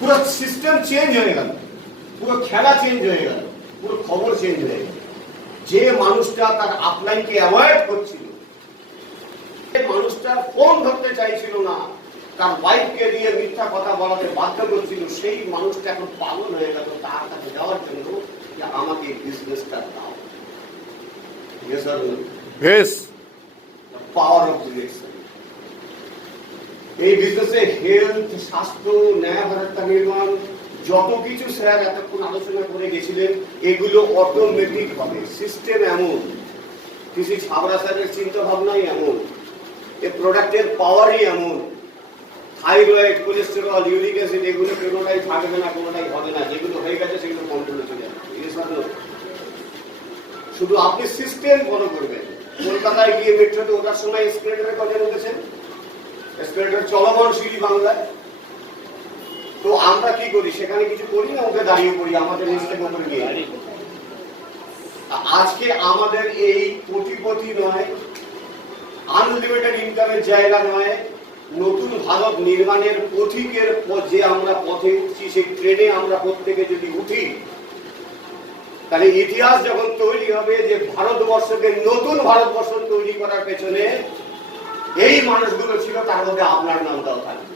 পুরো system change হয়ে গেল, পুরো খেলা চেঞ্জ হয়ে গেল, পুরো খবর চেঞ্জ হয়ে গেল। যে মানুষটা তার আপলাইনকে অ্যাভয়েড করছিল, মানুষটা ফোন ধরতে চাইছিল না, তার ওয়াইফকে দিয়ে মিথ্যা কথা বলাতে বাধ্য করছিল, সেই মানুষটা এখন পাগল হয়ে গেল তার কাছে যাওয়ার জন্য যে আমাকে বিজনেসটা দাও। Power of direction. এই বিজনেসে হেলথ, স্বাস্থ্য, ন্যায় ভারতটা নির্মাণ, যত কিছু স্যার এতক্ষণ আলোচনা করে গেছিলেন, এগুলো অটোমেটিক হবে। সিস্টেম এমন, কৃষি ছাবড়া স্যারের চিন্তা ভাবনাই এমন, এই প্রোডাক্টের পাওয়ারই এমন। থাইরয়েড, কোলেস্টেরল, ইউরিক অ্যাসিড এগুলো কোনোটাই থাকবে না, কোনোটাই হবে না। যেগুলো হয়ে গেছে সেগুলো কন্ট্রোলে চলে যাবে। শুধু আপনি সিস্টেম ফলো করবেন। কলকাতায় গিয়ে মেট্রোতে ওঠার সময় এসকেলেটরে কজন উঠেছেন? এসকেলেটর চলমান সিঁড়ি বাংলায়। তো আমরা কি করি? সেখানে কিছু করি না, ওকে দাঁড়িয়ে পড়ি আমাদের নিচে মতো গিয়ে। আজকে আমাদের এই কোটিপতি নয়, আনলিমিটেড ইনকামের জায়গা নয়, নতুন ভারত নির্মাণের পথিকের যে আমরা পথে উঠছি, সেই ট্রেনে আমরা প্রত্যেকে যদি উঠি, তাহলে ইতিহাস যখন তৈরি হবে যে ভারতবর্ষকে নতুন ভারতবর্ষ তৈরি করার পেছনে এই মানুষগুলো ছিল, তার মধ্যে আপনার নামটাও থাকবে।